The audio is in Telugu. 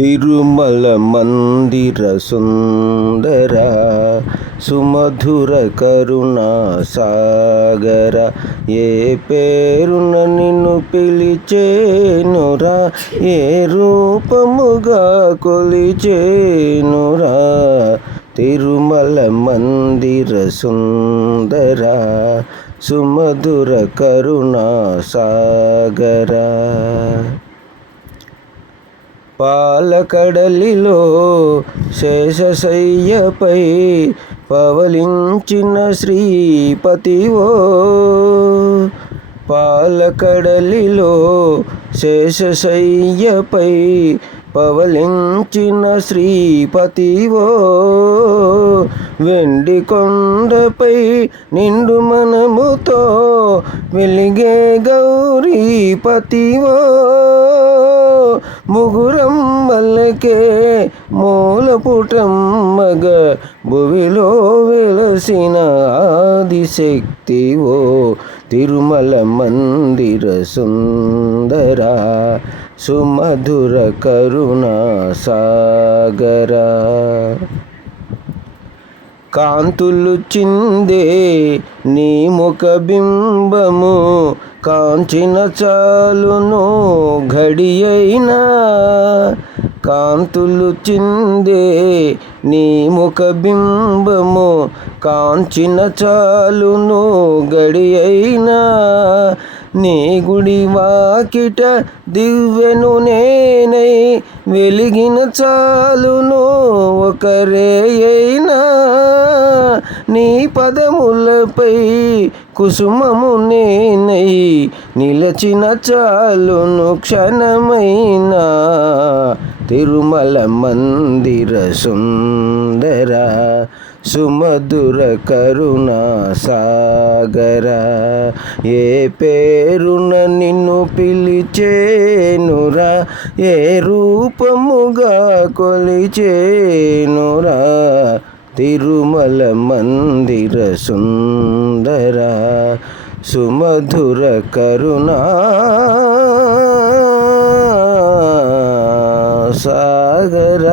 తిరుమల మందిర సుందర సుమధుర కరుణా సాగర, ఏ పేరున నిన్ను పిలిచేనురా, ఏ రూపముగా కొలిచేనురా. తిరుమల మందిర సుందర సుమధుర కరుణా సాగర. పాలకడలిలో శేషశయ్యపై పవలించిన శ్రీపతివో, పాలకడలిలో శేషశయ్యపై పవలించిన శ్రీపతివో, వెండి కొండపై నిండు మనముతో వెలిగే గౌరీపతివో, ముగురమ్మలకే మూలపుటమ్మగ భువిలో వెలసిన ఆదిశక్తివో. తిరుమల మందిర సుందర సుమధుర కరుణా సాగర. కాంతులు చిందే నీ ముఖ బింబము కాంచిన చాలును ఘడియైనా, కాంతులు చిందే నీ ముఖ బింబము కాంచిన చాలును గడియైనా, నీ గుడి వాకిట దివ్వెను నేనై వెలిగిన చాలును ఒకరే అయినా, నీ పదములపై కుసుమము నేనై నిలచిన చాలును క్షణమైనా. తిరుమల మందిర సుందర సుమధుర కరుణా సాగర, ఏ పేరున నిన్ను పిలిచేనురా, ఏ రూపముగా కొలిచేనురా. తిరుమల మందిర సుందర సుమధుర కరుణా సాగర.